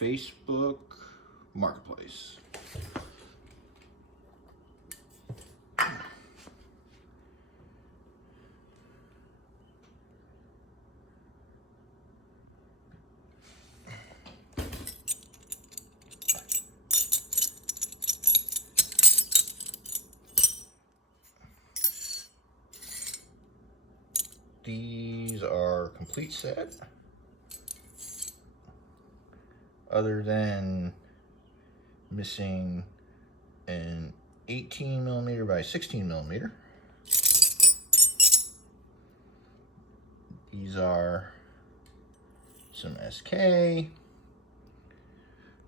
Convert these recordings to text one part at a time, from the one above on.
Facebook Marketplace. These are complete set, other than missing an 18 millimeter by 16 millimeter. These are some SK.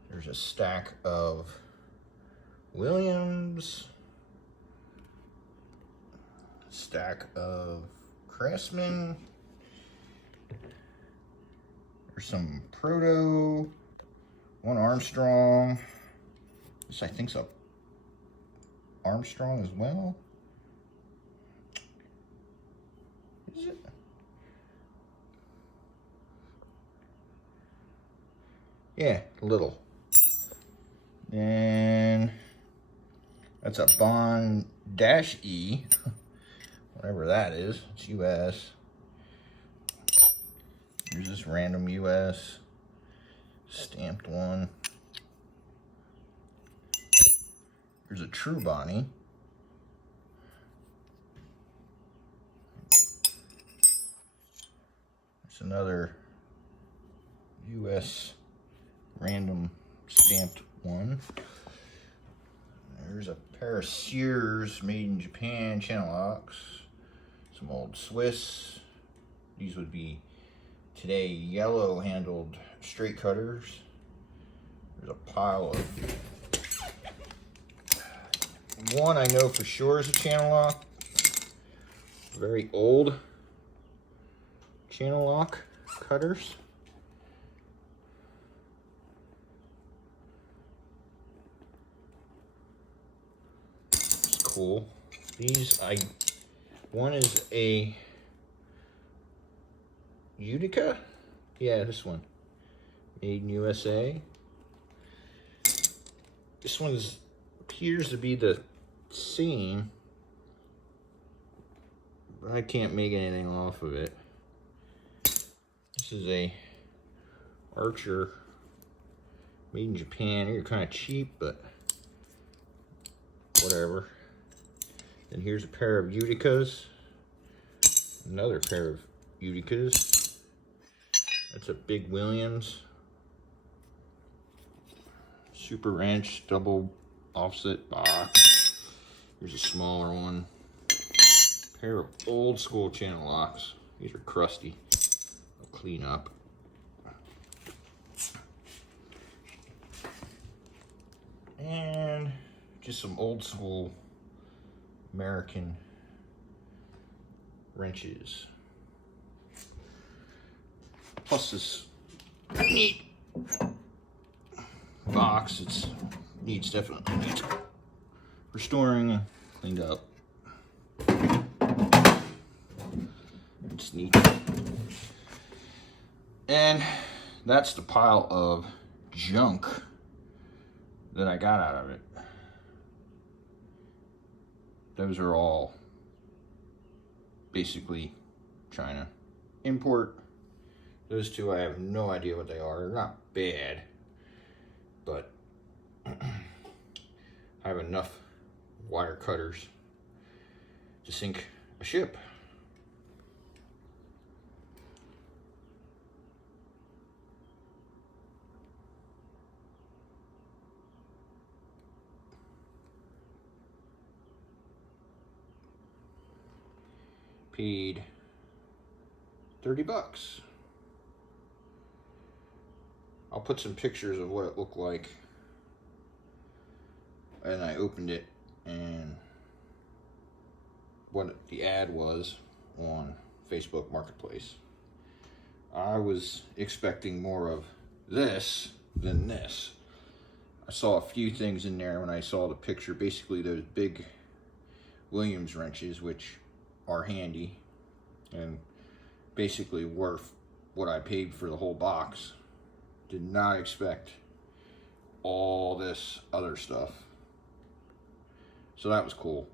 There's a stack of Williams, stack of Craftsman. There's some Proto, one Armstrong. This I think's a Armstrong as well. Is it? Yeah, little. And that's a Bond-E. Whatever that is, it's US. Here's this random US stamped one. Here's a True Bonnie. It's another US random stamped one. There's a pair of Sears made in Japan channel locks. Some old Swiss. These would be today yellow handled straight cutters. There's a pile of one I know for sure is a channel lock. Very old channel lock cutters. It's cool. These one is a Utica. Yeah, this one. Made in USA. This one appears to be the same, but I can't make anything off of it. This is a Archer made in Japan. They're kind of cheap, but whatever. And here's a pair of Uticas. Another pair of Uticas. That's a big Williams. Super Ranch double offset box. Here's a smaller one. Pair of old school channel locks. These are crusty. I'll clean up. And just some old school American wrenches. Plus this neat box. Definitely needs restoring, cleaned up. It's neat. And that's the pile of junk that I got out of it. Those are all basically China import. Those two I have no idea what they are. They're not bad, but I have enough wire cutters to sink a ship. Paid $30. I'll put some pictures of what it looked like. And I opened it and what the ad was on Facebook Marketplace. I was expecting more of this than this. I saw a few things in there when I saw the picture. Basically those big Williams wrenches, which are handy and basically worth what I paid for the whole box. Did not expect all this other stuff. So that was cool.